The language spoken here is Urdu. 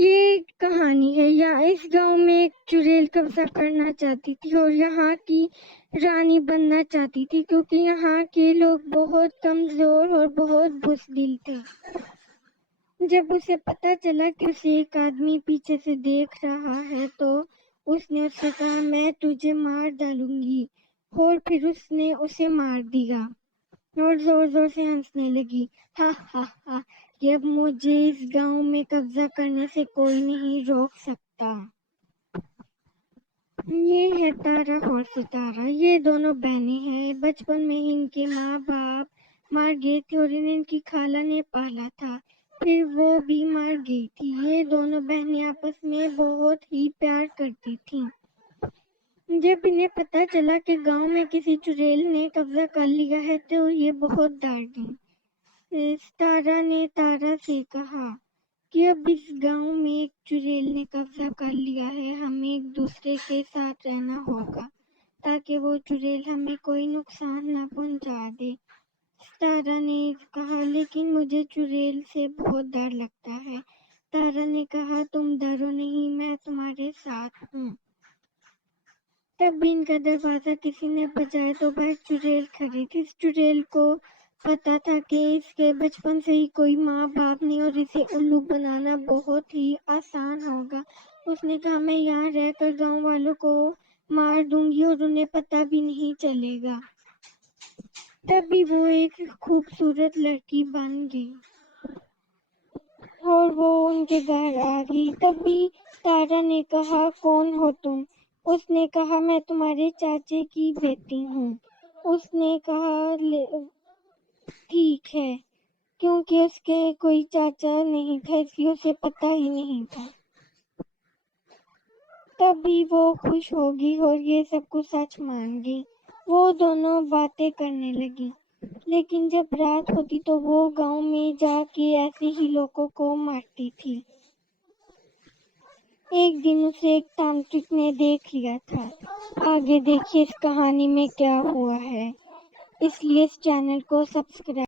یہ ایک کہانی ہے۔ اس گاؤں میں ایک چڑیل قبضہ کرنا چاہتی تھی اور یہاں کی رانی بننا چاہتی تھی، کیونکہ یہاں کے لوگ بہت کمزور اور بہت بزدل تھے۔ جب اسے پتہ چلا کہ اسے ایک آدمی پیچھے سے دیکھ رہا ہے تو اس نے اس سے کہا، میں تجھے مار ڈالوں گی، اور پھر اس نے اسے مار دیا اور زور زور سے ہنسنے لگی۔ ہا ہا ہا، کہ اب مجھے اس گاؤں میں قبضہ کرنے سے کوئی نہیں روک سکتا۔ یہ ہے تارا اور ستارہ، یہ دونوں بہنیں ہیں۔ بچپن میں ان کے ماں باپ مر گئے تھے اور انہیں ان کی خالہ نے پالا تھا، پھر وہ بھی مر گئی تھی۔ یہ دونوں بہنیں آپس میں بہت ہی پیار کرتی تھیں۔ جب انہیں پتہ چلا کہ گاؤں میں کسی چڑیل نے قبضہ کر لیا ہے تو یہ بہت ڈر گئیں۔ ستارہ نے تارا سے کہا کہ اب اس گاؤں میں ایک چڑیل نے قبضہ کر لیا ہے، ہمیں ایک دوسرے کے ساتھ رہنا ہوگا تاکہ وہ چڑیل ہمیں کوئی نقصان نہ پہنچا دے۔ ستارہ نے کہا، لیکن مجھے چڑیل سے بہت ڈر لگتا ہے۔ تارا نے کہا، تم ڈرو نہیں، میں تمہارے ساتھ ہوں۔ تب بھی ان کا دروازہ کسی نے بجایا تو باہر چڑیل کھڑی تھی۔ اس چڑیل کو پتا تھا کہ اس کے بچپن سے ہی کوئی ماں باپ نہیں اور اسے الو بنانا بہت ہی آسان ہوگا۔ اس نے کہا، میں یہاں رہ کر گاؤں والوں کو مار دوں گی اور انہیں پتہ بھی نہیں چلے گا۔ تبھی وہ ایک خوبصورت لڑکی بن گئی اور وہ ان کے گھر آ گئی۔ تبھی تارا نے کہا، کون ہو تم؟ اس نے کہا، میں تمہارے چاچے کی بیٹی ہوں۔ اس نے کہا، ٹھیک ہے، کیونکہ اس کے کوئی چاچا نہیں تھا اس لیے اسے پتہ ہی نہیں تھا۔ تبھی وہ خوش ہو گئی اور یہ سب کچھ سچ مان گئی۔ وہ دونوں باتیں کرنے لگی، لیکن جب رات ہوتی تو وہ گاؤں میں جا کے ایسے ہی لوگوں کو مارتی تھی۔ ایک دن اسے ایک تانترک نے دیکھ لیا تھا۔ آگے دیکھیے اس کہانی میں کیا ہوا ہے۔ اس لیے اس چینل کو سبسکرائب